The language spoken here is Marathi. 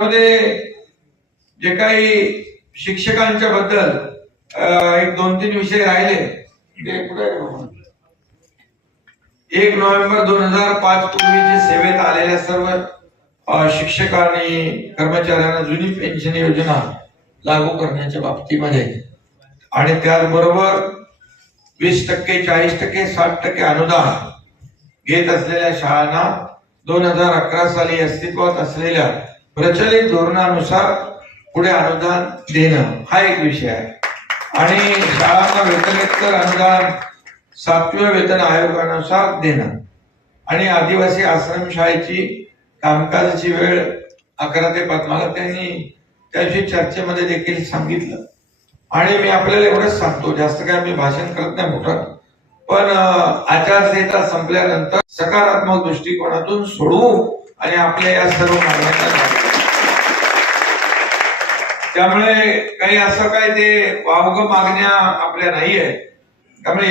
जे काही शिक्षकांच्या बद्दल एक दोन तीन विषय राहिले. एक नोव्हेंबर दोन हजार पाच पूर्वी जे सेवेत आलेल्या सर्व शिक्षकांनी शिक्षक आणि कर्मचाऱ्यांना जुनी पेन्शन योजना लागू करण्याच्या बाबतीमध्ये आणि त्याचबरोबर वीस टक्के चाळीस टक्के साठ टक्के अनुदान घेत असलेल्या शाळांना दोन हजार अकरा साली अस्तित्वात असलेल्या प्रचलित धोरणानुसार पुढे अनुदान देणं हा एक विषय आहे. आणि शाळांना वेतनेतर अनुदान सातव्या वेतन आयोगानुसार देणं. आणि आदिवासी आश्रमशाळेची कामकाजाची वेळ अकरा ते पाच मला त्यांनी त्याविषयी चर्चेमध्ये देखील सांगितलं. आणि मी आपल्याला एवढंच सांगतो जास्त काय मी भाषण करत नाही मोठं. पण आचारसंहिता संपल्यानंतर सकारात्मक दृष्टिकोनातून सोडवू आणि आपल्या या सर्व मागण्यांना त्यामुळे काही असं काय ते वावग मागण्या आपल्या नाहीये. त्यामुळे